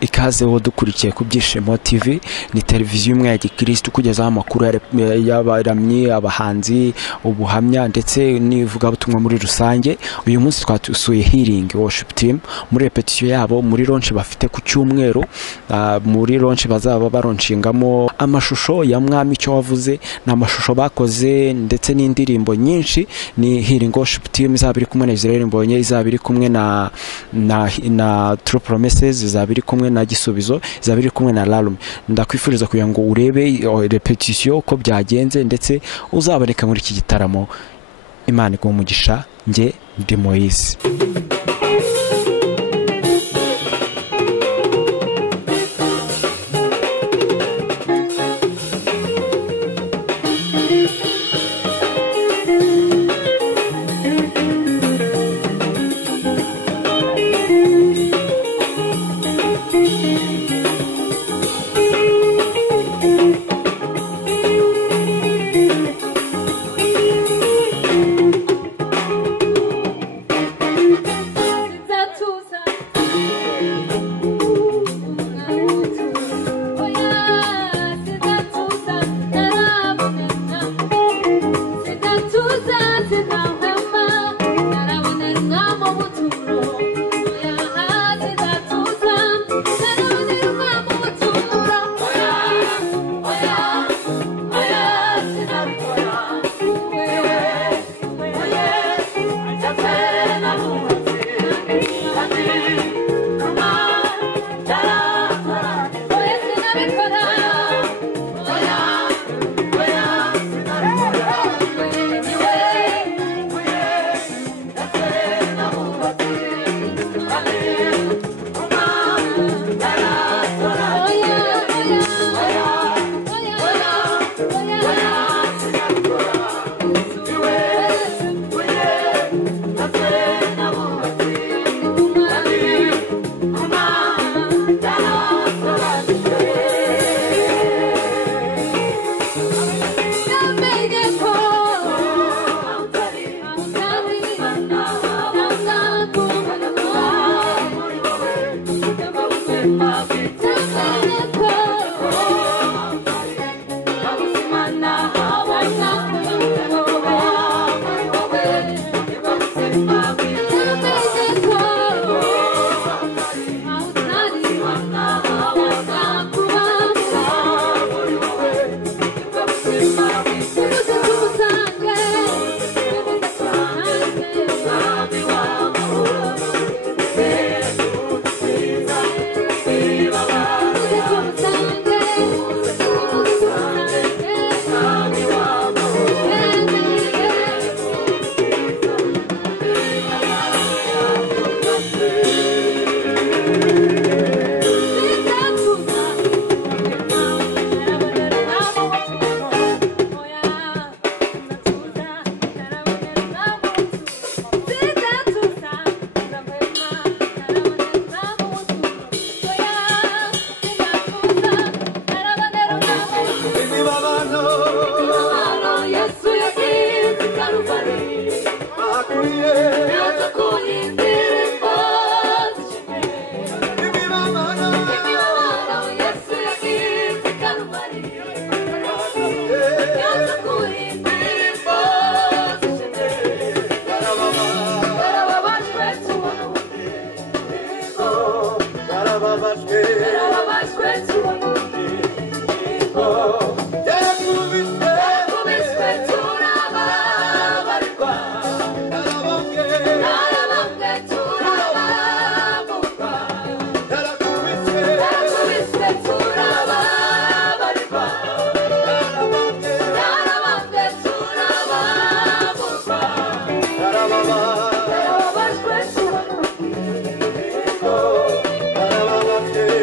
ikaze wo dukurikiye ku Byishimo TV, ni televiziyo imwe ya gikristo kugezaho amakuru y'abaramyi, abahanzi, ubuhamya ndetse n'ivugabutumwa muri rusange. Uyu munsi twasuye Healing Worship Team muri repetition yabo muri launch bafite ku cyumweru. Muri launch bazaba baronshingamo amashusho ya Mwami Icyo Wavuze, n'amashusho bakoze ndetse n'indirimbo nyinshi. Ni Healing Worship Team izaba iri kumwe na Israel Mbonye, izaba iri kumwe na True Promises, izaba iri kumwe na Gisubizo, izaba iri kumwe na Lalume. Ndakwifuriza kugira ngo urebe repetition uko byagenze ndetse uzabareka muri iki gitaramo. Imana iguhe umugisha. Nge ndi Moise.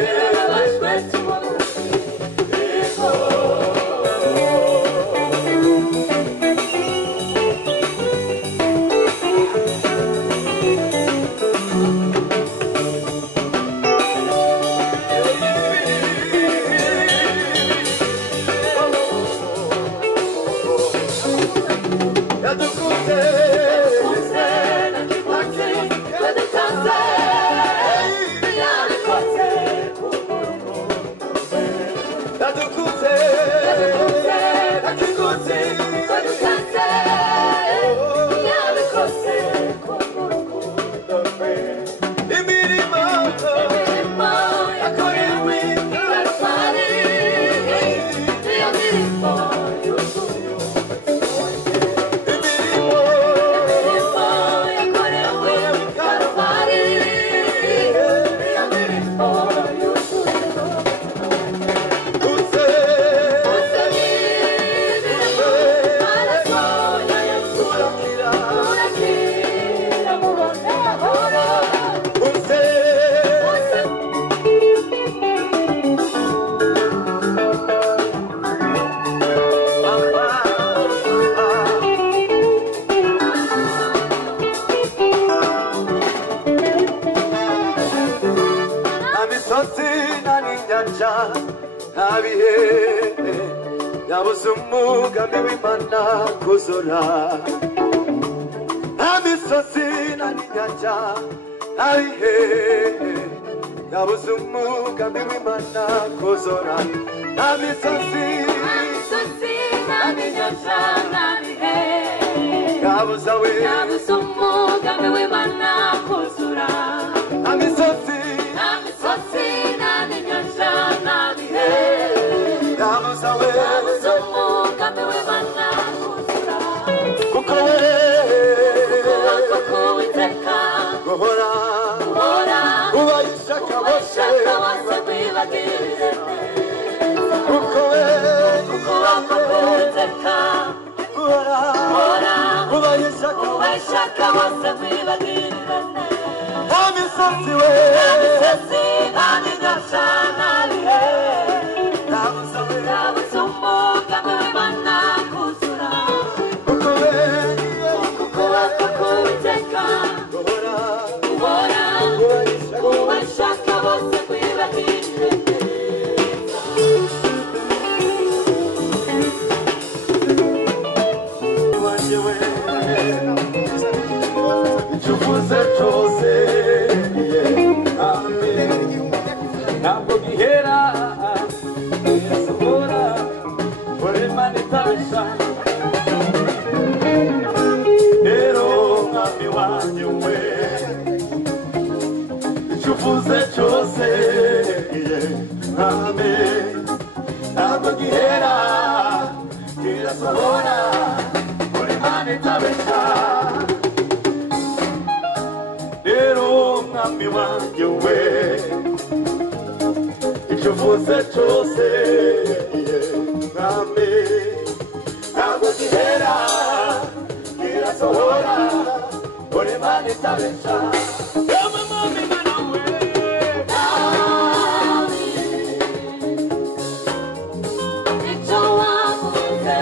Yeah. misozi n'inyanja ntabihe yabuze umugambi w'Imana kuzura misozi n'inyanja ntabihe yabuze umugambi w'Imana kuzura misozi n'inyanja ntabihe yabuze umugambi w'Imana kuzura misozi n'inyanja ntabihe yabuze umugambi w'Imana kuzura kuko Uwiteka guhora ubayishaka bose wibagirire kuko Uwiteka guhora ubayishaka bose wibagirire misozi n'inyanja ntabihe yabuze umugambi w'Imana kuzura kuko Uwiteka guhora ubayishaka bose wibagirire icyo uvuze cyose ntabwo gihera kirasohora Imana itabesha rero mwami wanjye we icyo uvuze cyose mwami ntabwo gihera kirasohora Imana itabesha rero mwami wanjye we icyo uvuze cyose mwami ntabwo gihera kirasohora Imana itabesha yewe mwami Mana we icyo wavuze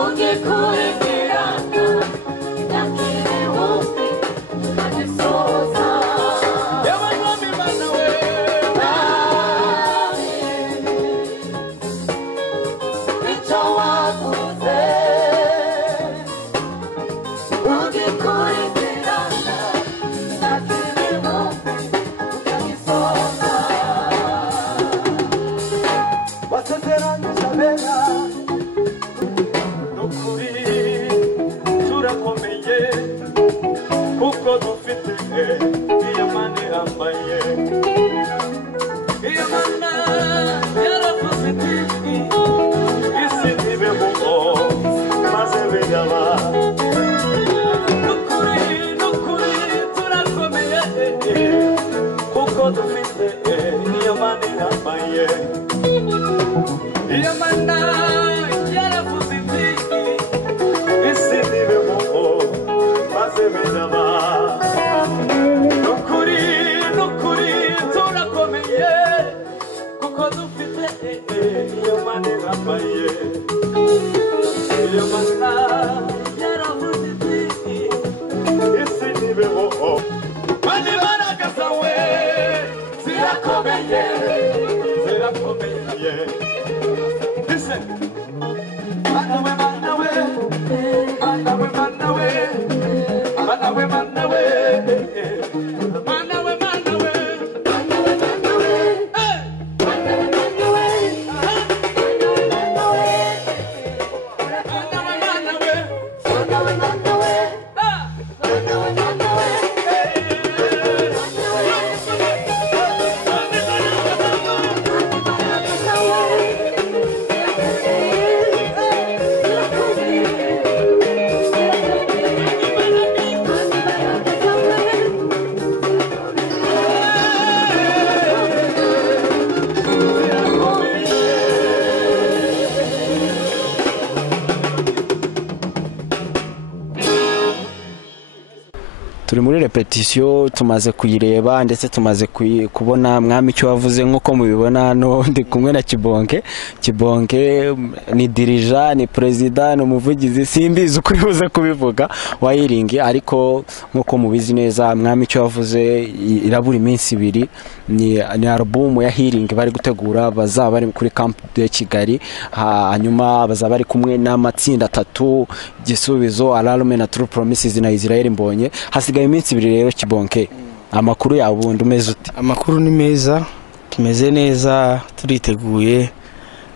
ugikurikirana nakirihuti ukagisoza yewe mwami Mana we icyo wavuze ugikurikirana nakirihuti ukagisoza wasezeranyije abera turakomeye kuko dufite iyo Mana ihambaye iyo Mana yaravuze iti isi ntibeho maze bigaba n'ukuri turakomeye kuko dufite iyo Mana ihambaye iyo Mana yaravuze iti isi ntibeho maze bigaba n'ukuri turakomeye kuko dufite iyo Mana ihambaye iyo Mana yaravuze iti isi ntibeho kandi imbaraga zawe zirakomeye listen Mana we Mana we Mana we Mana we Mana we Mana we Mana we Mana we turi muri repetition tumaze kuyireba ndetse tumaze kubona Mwami Icyo Wavuze nk'uko mubibona hano ndi kumwe na Kibonke ni dirija ni president n'umuvugizi simbizi ukuri buze kubivuga wa Healing ariko nk'uko mubizi neza Mwami Icyo Wavuze irabura iminsi 2 ni album ya Healing bari gutegura bazaba bari kuri camp de Kigali hanyuma bazaba bari kumwe n'amatsinda 3 Gisubizo Alarme na True Promises na Israel Mbonye hasigaye iminsi 2 rero Kibonke amakuru yawe ubundi umeze ute? Amakuru ni meza tumeze neza turiteguye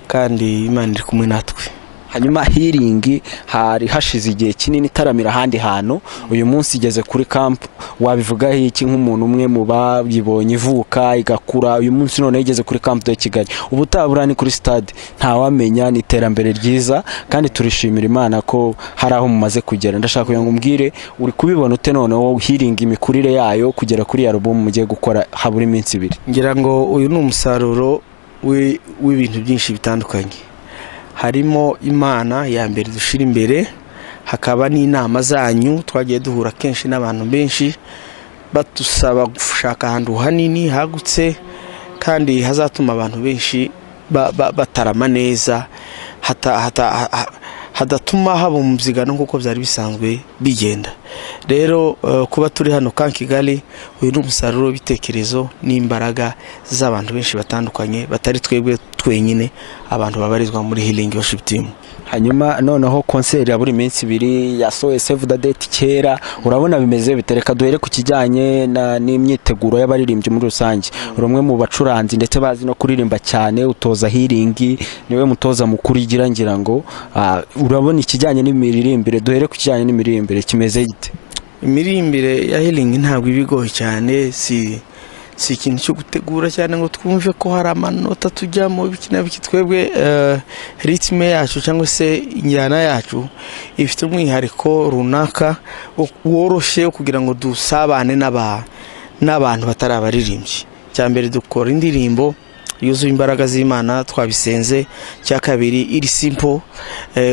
kandi Imana iri kumwe natwe. Hanyuma Healing hari hashize igihe kinini taramira handi hantu uyu munsi igeze kuri camp wabivuga iki nk'umuntu umwe mu babibonye ivuka igakura uyu munsi none igeze kuri camp de Kigali ubutabura ni kuri stade nta wamenya ni terambere ryiza kandi turishimira Imana ko hari aho mumaze kugera ndashaka kugira ngo umbwire uri kubibona ute none wo Healing imikurire yayo kugera kuri album mugiye gukora habura iminsi 2 ngira ngo uyu ni umusaruro w'ibintu byinshi bitandukanye harimo Imana ya mbere dushira imbere hakaba n'inama zanyu twagiye duhura kenshi n'abantu benshi batusaba gushaka ahantu hanini hagutse kandi hazatuma abantu benshi batarama neza hadatuma haba umuzigano nk'uko byari bisanzwe bigenda rero kuba turi hano kan Kigali uyu ni umusaruro w'ibitekerezo n'imbaraga z'abantu benshi batandukanye batari twebwe twenyine abantu babarizwa muri Healing Worship Team. Hanyuma noneho concert ya buri minsi 2 yasohoye Save the Date kera urabona bimeze bitereka duhere ku kijyanye n'imyiteguro y'abaririmbyi muri rusange urumwe mu bacuranzi ndetse bazi no kuririmba cyane utoza Healing niwe mutoza mukuru igira ngira ngo urabona ikijyanye n'imiririmbire duhere ku kijyanye n'imiririmbire kimeze gite? Imiririmbire ya Healing ntabwo ibigoye cyane si ikintu cyo gutegura cyane ngo twumve ko hari amanota tujyamo bikina twebwe ritme yacu cyangwa se injyana yacu ifite umwihariko runaka woroshye kugira ngo dusabane n'abantu batari abaririmbyi. Cyambere dukora indirimbo yuzuye imbaraga z'Imana twabisenze cya kabiri iri simple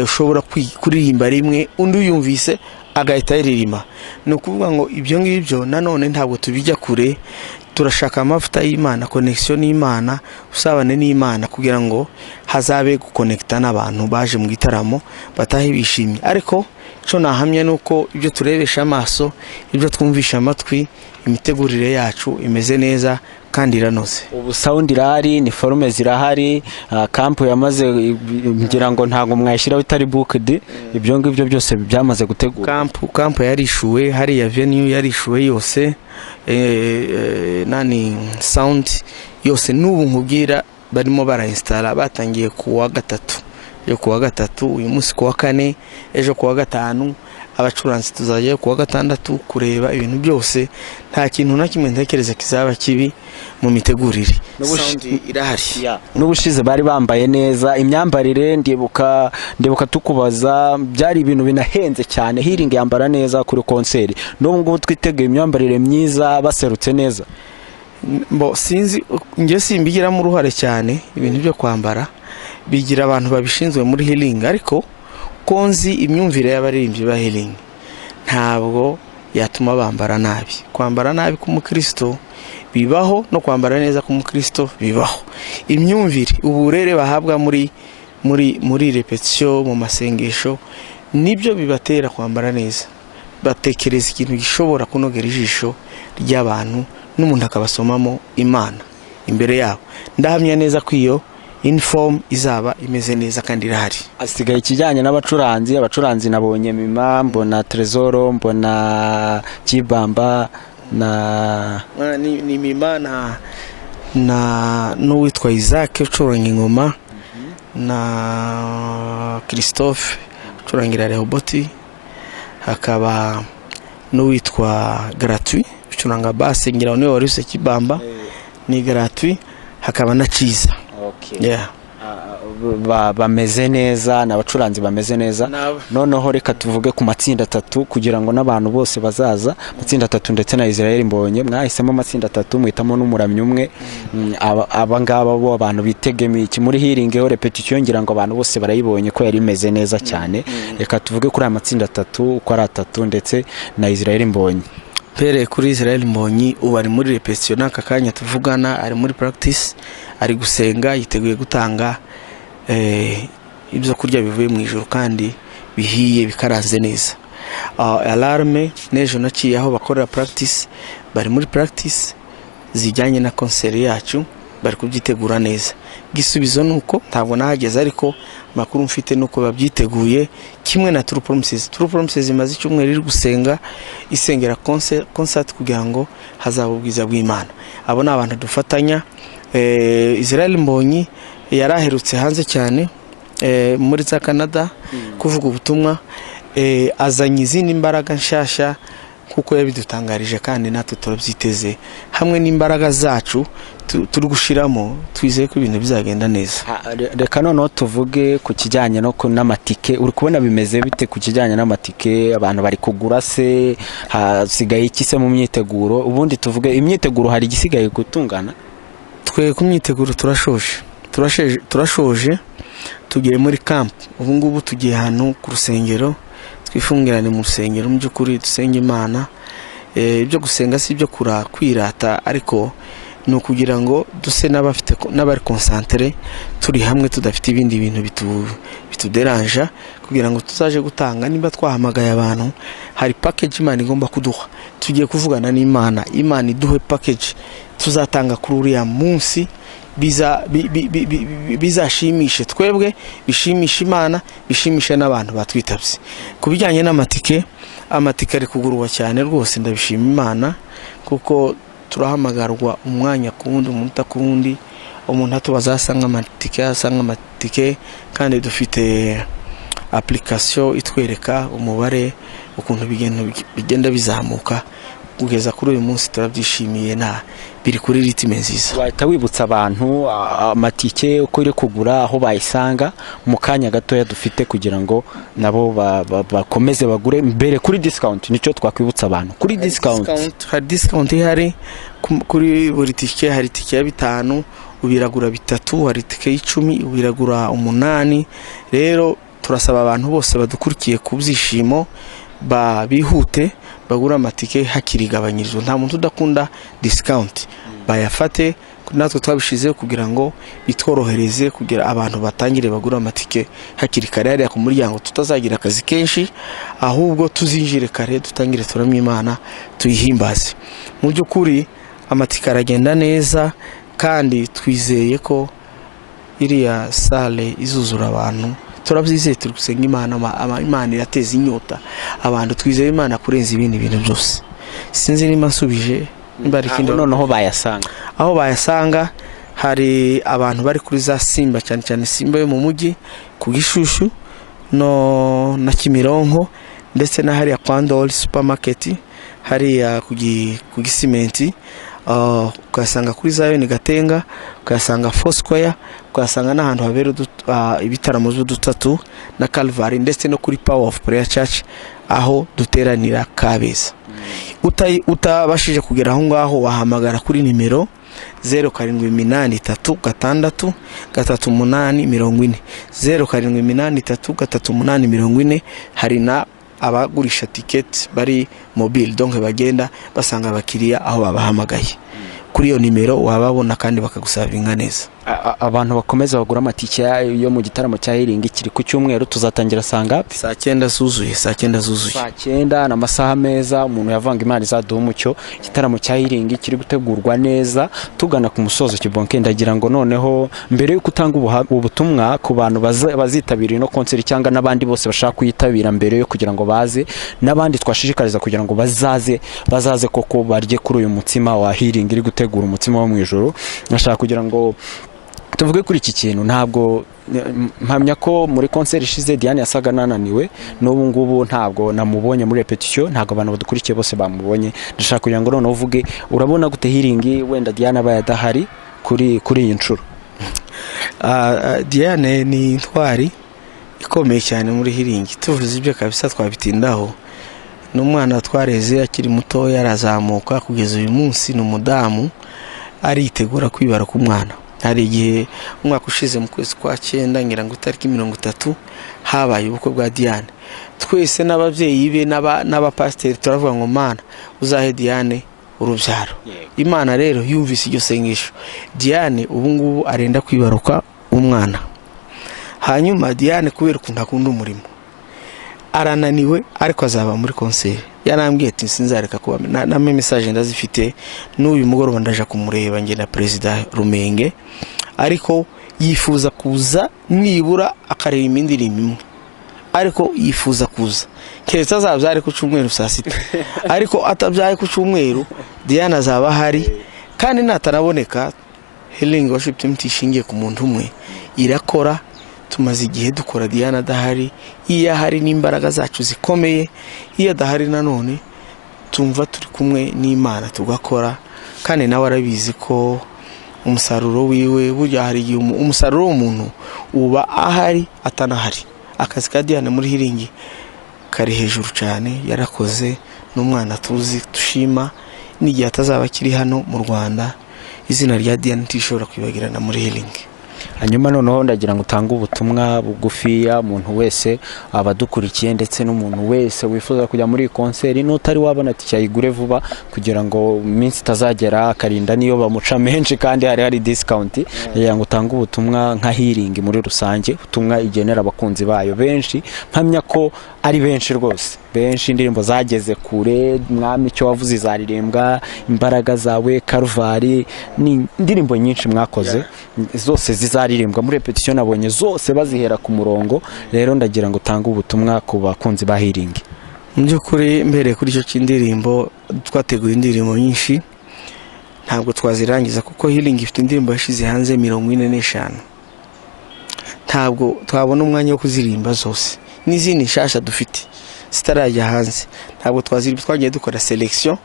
ushobora kuririmba rimwe undi uyumvise agahita yiririma no kuvuga ngo ibyo ngibyo nanone ntabwo tubijya kure turashaka amavuta y'Imana connection n'Imana usabane n'Imana kugira ngo hazabe guconnecta n'abantu baje mu gitaramo batahe bishimye ariko cyo nahamye nuko ibyo turebesha amaso ibyo twumvisha amatwi imitegurire yacu imeze neza kandi iranoze. Ubu sound irahari ni forume zirahari camp yamaze ngira ngo ntago mwashira bitari booked ibyo ngibyo byose byamaze gutegura. Camp yarishuwe hari ya venue yarishuwe yose nani sound yose n'ubu nkubwira barimo barainstalla batangiye kuwa gatatu uyu munsi kuwa 4 ejo kuwa 5 abacuranzi tuzaje kuwa 6 kureba ibintu byose nta kintu na kimwe ntekereza kizaba kibi mu mitegurire sound irahari n'ubushize bari bambaye neza imyambarire ndibuka tukubaza byari ibintu binahenze cyane Healing yambara neza kuri concert n'ubwo twitegeye imyambarire myiza baserutse neza sinzi nge simbigira mu ruhare cyane ibintu byo kwambara bigira abantu babishinzwe muri Healing ariko konzi imyumvire y'abaririmbyi ba Healing ntabwo yatuma bambara nabi. Kwambara nabi k'umukristo bibaho no kwambara neza k'umukristo bibaho. Imyumvire uburere bahabwa muri repetition mu masengesho nibyo bibatera kwambara neza batekereza ikintu gishobora kunogera ijisho ry'abantu n'umuntu akabasomamo Imana imbere yabo. Ndahamya neza kwiyo inform izaba imeze neza kandi irahari. Asigaye kijyanye abacuranzi nabonye Mima mbona Trezoro mbona Kibamba ni Mima na n'uwitwa Isaac ucuranga ingoma na Christophe ucurangira Rehoboti hakaba n'uwitwa Gratuit ucuranga bass ngira niwe wari use Kibamba ni Gratuit hakaba na Chiza. Yeah. Bameze neza n'abacuranzi bameze neza noneho reka tuvuge ku matsinda 3 kugira ngo n'abantu bose bazaza matsinda 3 ndetse na Israel Mbonye mwahisemo matsinda 3 muhitamo n'umuramyi umwe abangaba bo abantu bitegemi iki muri Healing ho repetition ngira ngo abantu bose barayibonye ko yari imeze neza cyane reka tuvuge kuri aya matsinda 3 uko ari 3 ndetse na Israel Mbonye. Pere kuri Israel Mbonyi ubu ari muri repetition n'aka kanya tuvugana, ari muri practice, ari gusenga, yiteguye gutanga ibyo kurya bivuye mu ijuru kandi bihiye bikaranze neza. Alarme n'ejo naciye aho bakorera practice, bari muri practice zijyanye na concert yacu, bari kubyitegura neza. Gisubizo nuko ntabwo nahageze, ariko makuru mfite nuko babyiteguye kimwe na True Promises imaze icyumweru iri gusenga isengera concert kugira ngo hazaba ubwiza bw'Imana. Abo ni abantu dufatanya. Israel Mbonyi yaraherutse hanze cyane muri za Canada kuvuga ubutumwa, azanye izindi imbaraga nshasha kuko yabidutangarije kandi natwe turabyiteze, hamwe n'imbaraga zacu turi gushiramo, twizeye ko ibintu bizagenda neza. Reka noneho tuvuge ku kijyanye no n'amatike. Uri kubona bimeze bite ku kijyanye n'amatike? Abantu bari kugura se? Hasigaye iki se mu myiteguro? Ubundi tuvuge imyiteguro, hari igisigaye gutungana? Twe ku myiteguro turashoje, tugiye muri camp. Ubu ngubu tugiye hano ku rusengero, twifungirane mu rusengero mu by'ukuri dusenge Imana. Ibyo gusenga si ibyo kwirata, ariko no kugira ngo duse n'abari concentré, turi hamwe tudafite ibindi bintu bituderanja, kugira ngo tuzaje gutanga. Nimba twahamagaye abantu, hari package Imana igomba kuduha, tugiye kuvugana n'Imana, Imana iduhe package tuzatanga kuri uriya munsi, bizashimishe twebwe, bishimisha Imana, bishimisha n'abantu batwitabye. Kubijyanye n'amatike, amatike ari kugurwa cyane rwose, ndabishima Imana kuko turahamagarwa umwanya ku wundi, umunota ku wundi, umuntu atubaza asanga amatike, kandi dufite application itwereka umubare ukuntu bigenda bizamuka kugeza kuri uyu munsi. Turabyishimiye, na biri kuri ritime nziza. Wahita wibutsa abantu amatike uko iri kugura, aho bayisanga mu kanya gatoya dufite, kugira ngo nabo bakomeze bagure mbere kuri discount. Nicyo twakwibutsa abantu kuri discount. Hari discount ihari kuri buri tike. Hari tike ya 5 ubiragura 3, hari tike y'10 ubiragura 8. Rero turasaba abantu bose badukurikiye ku byishimo bihute bagura amatike hakirigabanyirizwa. Nta muntu udakunda discount, bayafate. Natwe twabishizeho kugira ngo bitworohereze, kugira abantu batangire bagura amatike hakiri kare hariya ku muryango, tutazagira akazi kenshi, ahubwo tuzinjire kare, dutangire turamya Imana, tuyihimbaze. Mu by'ukuri amatike aragenda neza, kandi twizeye ko iriya sale izuzura abantu. Turabyizeye, turi gusenga Imana, Imana irateza inyota abantu. Twizeye Imana kurenza ibindi bintu byose. Sinzi niba nsubije, nimba ari ikindi. Noneho bayasanga, aho bayasanga hari abantu bari kuri za Simba, cyane cyane Simba yo mu mujyi, ku Gishushu no na Kimironko, ndetse na hariya kwa Ndoli supermarket, hariya ku Gisimenti, ukasanga kuri Zion Gatenga, ukasanga Foursquare, ukasanga n'ahantu habera ibitaramo by'udutatu na Calvary, ndetse no kuri Power of Prayer Church aho duteranira Kabeza. Utabashije kugera aho ngaho, wahamagara kuri nimero 0783 3840, 0783 hari na abagurisha ticket bari mobile, donc bagenda basanga abakiriya aho babahamagaye. Kuri iyo nimero wababona kandi bakagusavinga neza. Abantu bakomeza bagura amatike yo mu gitaramo cya Healing kiri ku cyumweru, tuzatangira sanga saa 9 zuzuye. Saa 9 n'amasaha meza, umuntu yavanga Imana izaduha umucyo. Igitaramo cya Healing kiri gutegurwa neza, tugana ku musozo kibonke. Ndagira ngo noneho mbere yo gutanga ubutumwa ku bantu bazitabira no concert, cyangwa n'abandi bose bashaka kuyitabira, mbere yo kugira ngo baze, n'abandi twashishikariza kugira ngo bazaze koko barye kuri uyu mutsima wa Healing iri gutegura umutsima wo mu ijoro. Nashaka kugira ngo tuvuge kuri iki kintu. Ntabwo mpamya ko muri concert ishize Diane yasaga nananiwe, n'ubu ngubu ntabwo namubonye muri repetition, ntabwo abantu badukurikiye bose bamubonye. Ndashaka kugira ngo none uvuge, urabona gute Healing wenda Diane aba yadahari kuri iyi nshuro? Diane ni intwari ikomeye cyane muri Healing. Tuvuze ibyo kabisa twabitindaho. N'umwana twareze akiri muto, yarazamuka kugeza uyu munsi, n'umudamu aritegura kwibara ku mwana. hari igihe umwaka ushize mu kwezi kwa 9 ngira ngo tariki 30 habaye ubukwe bwa Diane. Twese n'abavyeyi be n'abapasiteri turavuga ngo Mana uzahe Diane urubyaro. Imana rero yumvise iryo sengesho. Diane ubu ngubu arenda kwibaruka umwana. Hanyuma Diane kubera ukuntu akunda umurimo arananiwe ariko azaba muri concert. Yarambwiye ati sinzareka kuba na message ndazifite n'uyu mugoroba ndaje kumureba nge na President Rumenge, ariko yifuza kuza nibura akareba imindirimbo imwe, ariko yifuza kuza keretse azabyare ku cyumweru saa 6 ariko atabyaye ku cyumweru Diana azaba hari. Kandi nataraboneka Healing Worship Team tishingiye ku muntu umwe irakora. Tumaze igihe dukora Diana adahari, iyo hari n'imbaraga zacu zikomeye, iyo adahari nanone tumva turi kumwe n'Imana tugakora. Kandi nawe arabizi ko umusaruro wiwe burya hari igihe umusaruro w'umuntu uba ahari atanahari. Akazi ka Diana muri Healing kari hejuru cyane, yarakoze n'umwana tuzi dushima. N'igihe atazaba kiri hano mu Rwanda izina rya Diana tishobora kwibagirana muri Healing. Hanyuma noneho ndagira ngo utange ubutumwa bugufiya umuntu wese abadukurikiye ndetse n'umuntu wese wifuza kujya muri concert n'utari wabona ati cyayigure vuba kugira ngo iminsi itazagera akarinda niyo bamuca menshi kandi hari discount. Ndagira ngo utange ubutumwa nka Healing muri rusange, ubutumwa igenera abakunzi bayo benshi. Mpamya ko ari benshi rwose, benshi indirimbo zageze kure. Mwami icyo wavuze izaririmbwa, imbaraga zawe, Kalvari, ni indirimbo nyinshi mwakoze zose zizaririmbwa muri repetition. Nabonye zose bazihera ku murongo. Rero ndagira ngo utange ubutumwa ku bakunzi ba Healing. Mu by'ukuri mbere kuri icyo cy'indirimbo twateguye indirimbo nyinshi, ntabwo twazirangiza kuko Healing ifite indirimbo yashize hanze 45. Ntabwo twabona umwanya wo kuzirimba zose, n'izindi nshasha dufite zitarajya hanze. Ntabwo twagiye dukora selection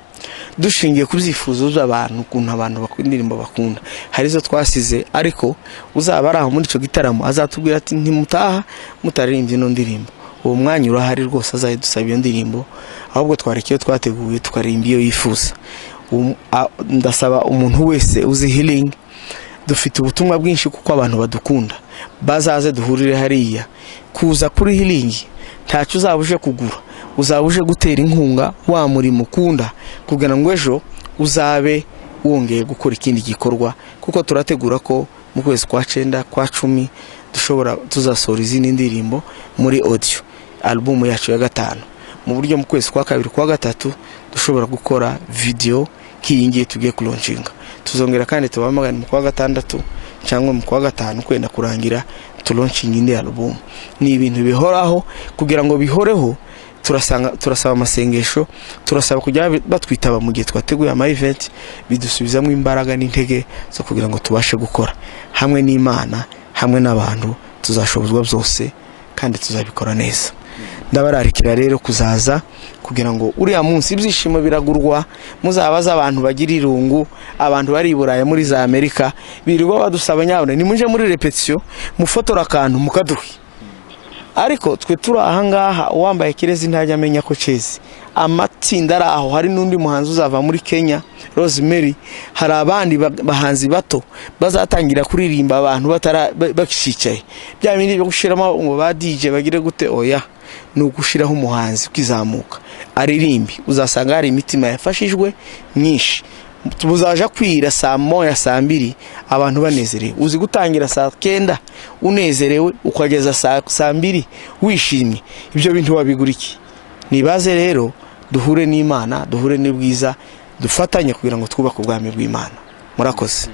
dushingiye ku byifuzo by'abantu, ukuntu abantu bakunda indirimbo bakunda. Hari zo twasize, ariko uzaba ari aho muri icyo gitaramo azatubwira ati ntimutaha mutaririmbye ino ndirimbo, uwo mwanya urahari rwose azayidusaba iyo ndirimbo, ahubwo twarekiye twateguye tukaririmba iyo yifuza. Ndasaba umuntu wese uzi Healing, dufite ubutumwa bwinshi kuko abantu badukunda, bazaze duhurire hariya. Kuza kuri Healing ntacyo uzabuje kugura, uzabuje gutera inkunga wa murimo ukunda kugira ngo ejo uzabe wongeye gukora ikindi gikorwa, kuko turategura ko mu kwezi kwa 9 kwa 10 tuzasohora izindi ndirimbo muri audio album yacu ya 5, mu buryo mu kwezi kwa 2 kwa 3 dushobora gukora video kiyingiye tugiye kulaunchinga. Tuzongera kandi tubamagana mu kwa 6 cyangwa mu kwa 5 kwenda kurangira launching indi album. Ni ibintu bihoraho, kugira ngo bihoreho turasaba amasengesho, turasaba kujya batwitaba mu gihe twateguye ama event bidusubizamo imbaraga n'intege zo kugira ngo tubashe gukora hamwe n'Imana, hamwe n'abantu tuzashobozwa byose kandi tuzabikora neza. Ndabararikira rero kuzaza kugira ngo uriya munsi ibyishimo biragurwa. Muzabaza abantu bagira irungu, abantu bari Ibura muri za Amerika birirwa badusaba nyabone nimuje muri repetition mufotora akantu mukaduhi, ariko twe turi ahangaha uwambaye kirezi ntajya amenya ko cezi. Amatsinda araho, hari n'undi muhanzi uzava muri Kenya Rosemary, hari abandi bahanzi bato bazatangira kuririmba abantu bakishicaye. Bya bindi byo gushiramo ngo ba DJ bagire gute, oya ni ugushiraho umuhanzi ukizamuka aririmbi. Uzasanga hari imitima yafashijwe myinshi. Tubuzaje kwira saa 1 saa 2 abantu banezerewe. Uzi gutangira saa 9 unezerewe ukageza saa 2 wishimye. Ibyo bintu wabigura iki? Nibaze rero duhure n'Imana, duhure n'ubwiza, dufatanye kugira ngo twubake ubwami bw'Imana. Murakoze.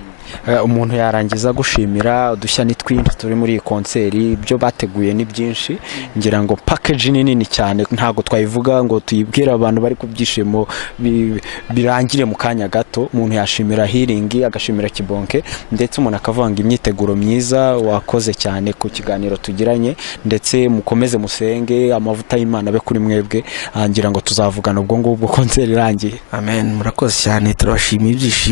Umuntu yarangiza gushimira udushya nitwinshi turi muri iyi concert. Ibyo bateguye ni byinshi, ngira ngo package nini cyane ntago twayivuga ngo tuyibwira abantu bari kubyishimo birangire mu kanya gato. Umuntu yashimira Healing, agashimira Kibonke, ndetse umuntu akavanga imyiteguro myiza. Wakoze cyane ku kiganiro tugiranye, ndetse mukomeze musenge amavuta y'Imana be kuri mwebwe. Ngira ngo tuzavugana ubwo ngubwo concert irangiye. Amen. Murakoze cyane, turabashimiye ibyishimo.